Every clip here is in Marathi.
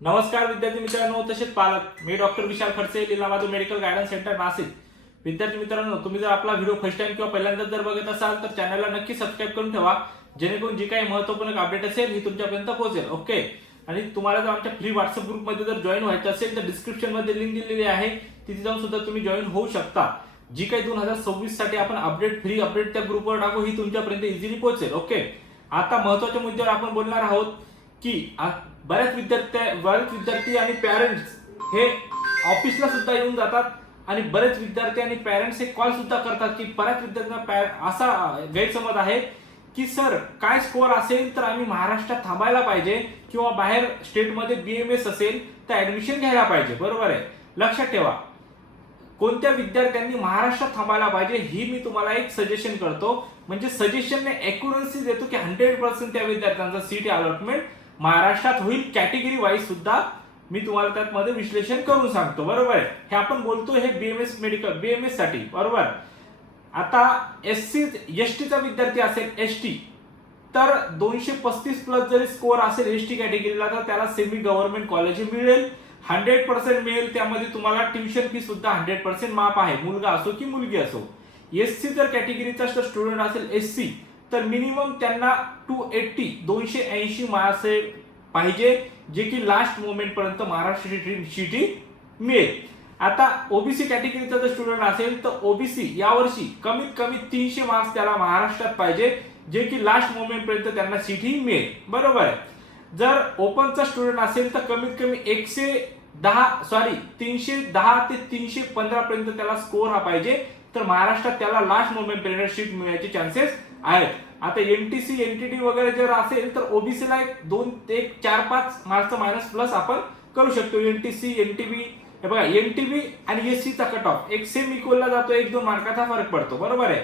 नमस्कार विद्यार्थी मित्रांनो तसेच पालक मी doctor Vishal Khadse Leelamadhav medical guidance centre Nashik. विद्यार्थी मित्रांनो तुम्ही जर आपला व्हिडिओ फर्स्ट टाइम किंवा पहिल्यांदा जर बघत असाल तर चॅनलला नक्की सबस्क्राइब करून ठेवा, जेणेकरून जी काही महत्त्वपूर्ण अपडेट असेल ही तुमच्यापर्यंत पोहोचेल। ओके, आणि तुम्हाला जर आमच्या फ्री व्हॉट्सअप ग्रुपमध्ये जर जॉईन व्हायचं असेल तर डिस्क्रिप्शन मध्ये लिंक दिलेली आहे, तिथे जाऊन सुद्धा तुम्ही जॉईन होऊ शकता। जी काही 2026 साठी आपण फ्री अपडेट त्या ग्रुपवर टाकू ही तुमच्यापर्यंत इझिली पोहोचेल। ओके, आता महत्त्वाच्या मुद्द्यावर आपण बोलणार आहोत की बरेच विद्यार्थी आणि पॅरेंट्स हे ऑफिसला सुद्धा येऊन जातात आणि बरेच विद्यार्थी आणि पॅरेंट्स हे कॉल सुद्धा करतात की बऱ्याच विद्यार्थ्यांना असा गैरसमज आहे की सर काय स्कोअर असेल तर आम्ही महाराष्ट्रात थांबायला पाहिजे किंवा बाहेर स्टेटमध्ये BMS असेल तर ऍडमिशन घ्यायला पाहिजे। बरोबर आहे, लक्षात ठेवा कोणत्या विद्यार्थ्यांनी महाराष्ट्रात थांबायला पाहिजे ही मी तुम्हाला एक सजेशन करतो, म्हणजे सजेशनने ॲक्युरन्सी देतो की 100% त्या विद्यार्थ्यांचा सीट अलॉटमेंट महाराष्ट्रात होईल। कॅटेगरी वाईज सुद्धा मी तुम्हाला त्यामध्ये विश्लेषण करून सांगतो। बरोबर आहे, हे आपण बोलतो हे BMS साठी। बरोबर, आता ST चा विद्यार्थी असेल ST तर 235 प्लस जरी स्कोअर असेल ST कॅटेगरीला तर त्याला सेमी गव्हर्नमेंट कॉलेज मिळेल, 100% मिळेल। त्यामध्ये तुम्हाला ट्युशन फी सुद्धा 100% माफ आहे, मुलगा असो की मुलगी असो। SC जर कॅटेगरीचा स्टुडंट असेल SC तर मिनिमम त्यांना 280 मार्क्स पाहिजे, जे की लास्ट मोमेंट पर्यंत महाराष्ट्र सिटी मिळेल। आता ओबीसी कॅटेगरीचा जर स्टुडंट असेल तर ओबीसी यावर्षी कमीत कमी 300 मार्क्स त्याला महाराष्ट्रात पाहिजे, जे की लास्ट मोमेंट पर्यंत त्यांना सीट मिळेल। बरोबर आहे, जर ओपनचा स्टुडंट असेल तर कमीत कमी 310 ते 315 पर्यंत त्याला स्कोअर हा पाहिजे, तर महाराष्ट्रात त्याला लास्ट मोमेंट पर्यंत सीट मिळण्याचे चान्सेस आहेत। आता NTC NTD वगैरे जर असेल तर ओबीसीला 4-5 मार्क्सचा मायनस प्लस आपण करू शकतो। NTC NTB हे बघा, NTB आणि SC चा कट ऑफ एक सेम इक्वलला जातो, 1-2 मार्काचा फरक पडतो। बरोबर आहे,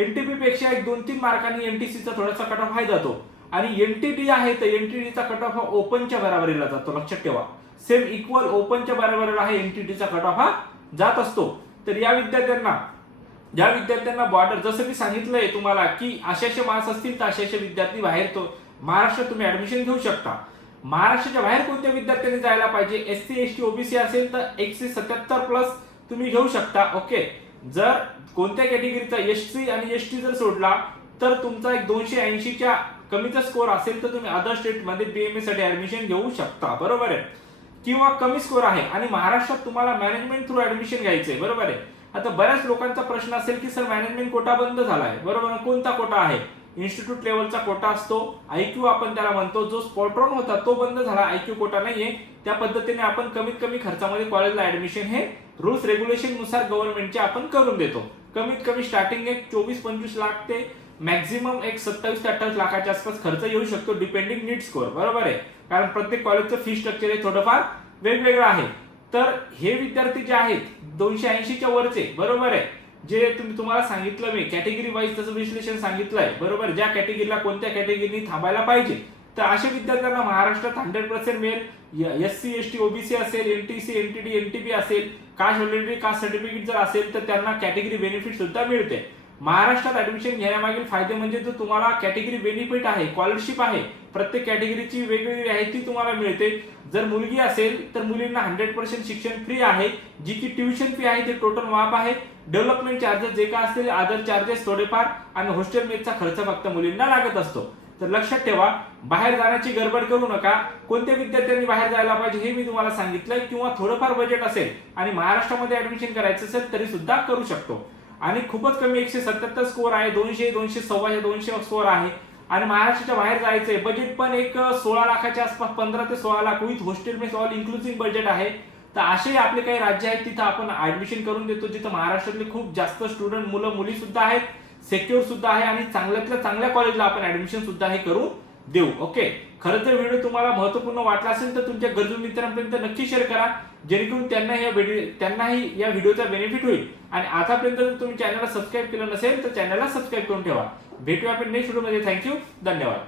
NTB पेक्षा 1-2-3 मार्कांनी NTC चा थोडासा कट ऑफ हाय जातो आणि NTD आहे तर NTD चा कट ऑफ हा ओपनच्या बरोबरीला जातो। लक्षात ठेवा, सेम इक्वल ओपनच्या बरोबरीला आहे NTD चा कट ऑफ हा जात असतो। तर ज्या विद्यार्थ्यांना बॉर्डर जसं मी सांगितलंय तुम्हाला की अशाशे मार्क्स असतील तर अशाशे विद्यार्थी बाहेर तो महाराष्ट्रात तुम्ही ऍडमिशन घेऊ शकता। महाराष्ट्राच्या बाहेर कोणत्या विद्यार्थ्यांनी जायला पाहिजे, SC ST OBC असेल तर 177 प्लस तुम्ही घेऊ शकता। ओके, जर कोणत्या कॅटेगरीचा SC आणि ST जर सोडला तर तुमचा 280च्या कमीचा स्कोअर असेल तर तुम्ही अदर स्टेट मध्ये BMS साठी ऍडमिशन घेऊ शकता। बरोबर आहे, किंवा कमी स्कोअर आहे आणि महाराष्ट्रात तुम्हाला मॅनेजमेंट थ्रू ऍडमिशन घ्यायचंय। बरोबर आहे, आता बऱ्याच लोकांचा प्रश्न असेल की सर मॅनेजमेंट कोटा बंद झालाय। बरोबर, कोणता कोटा आहे? इन्स्टिट्यूट लेवलचा कोटा असतो, IQ आपण त्याला म्हणतो, जो स्पॉटरॉन होता तो बंद झाला, IQ कोटा नाहीये। त्या पद्धतीने आपण कमीत कमी खर्चामध्ये कॉलेजला ऍडमिशन हे रूल्स रेग्युलेशन नुसार गव्हर्नमेंटचे आपण करून देतो। कमीत कमी स्टार्टिंग 24-25 लाख ते मॅक्झिमम 27 ते 28 लाखाच्या आसपास खर्च येऊ शकतो, डिपेंडिंग नीट स्कोअर। बरोबर आहे, कारण प्रत्येक कॉलेजचं फी स्ट्रक्चर हे थोडंफार वेगवेगळं आहे। तर हे विद्यार्थी जे आहेत 280च्या वरचे, बरोबर आहे, जे तुम्हाला सांगितलं मी कॅटेगरी वाईज तसं विश्लेषण सांगितलंय। बरोबर, ज्या कॅटेगरीला कोणत्या कॅटेगरीनी थांबायला पाहिजे तर अशा विद्यार्थ्यांना महाराष्ट्रात 100% मिळेल। SC ST OBC असेल, NTC NTD NTB असेल, कास्ट व्हॅलिडिटी कास्ट सर्टिफिकेट जर असेल तर त्यांना कॅटेगरी बेनिफिट सुद्धा मिळते। महाराष्ट्रात ऍडमिशन घेण्यामागील फायदे म्हणजे जो तुम्हाला कॅटेगरी बेनिफिट आहे, स्कॉलरशिप आहे, प्रत्येक कॅटेगरीची वेगवेगळी आहे ती तुम्हाला मिळते। जर मुलगी असेल तर मुलींना 100% शिक्षण फ्री आहे, जी की ट्युशन फी आहे ते टोटल माफ आहे। डेव्हलपमेंट चार्जेस जे काय असतील, अदर चार्जेस थोडेफार, आणि हॉस्टेल मेसचा खर्च फक्त मुलींना लागत असतो। तर लक्षात ठेवा, बाहेर जाण्याची गडबड करू नका। कोणत्या विद्यार्थ्यांनी बाहेर जायला पाहिजे हे मी तुम्हाला सांगितलंय, किंवा थोडंफार बजेट असेल आणि महाराष्ट्रामध्ये ऍडमिशन करायचं असेल तरी सुद्धा करू शकतो। आणि खूपच कमी 177 स्कोअर आहे, 200 200 स्कोअर आहे आणि महाराष्ट्राच्या बाहेर जायचंय, बजेट पण 16 लाखाच्या आसपास, 15 ते 16 lakh with hostel mess all inclusive budget आहे। तर असे आपले काही राज्य आहेत तिथं आपण ऍडमिशन करून देतो, जिथं महाराष्ट्रातले खूप जास्त स्टुडंट मुलं मुली सुद्धा आहेत, सेक्युअर सुद्धा आहे आणि चांगल्यातल्या चांगल्या कॉलेजला आपण ऍडमिशन सुद्धा हे करून देऊ। ओके, खरं तर व्हिडिओ तुम्हाला महत्त्वपूर्ण वाटला असेल तर तुमच्या गरजू मित्रांपर्यंत नक्की शेअर करा, जेणेकरून त्यांनाही या व्हिडिओचा बेनिफिट होईल। आणि आतापर्यंत जर तुम्ही चॅनलला सबस्क्राईब केलं नसेल तर चॅनलला सबस्क्राईब करून ठेवा। भेटूया आपण नेक्स्ट व्हिडिओमध्ये। थँक्यू, धन्यवाद।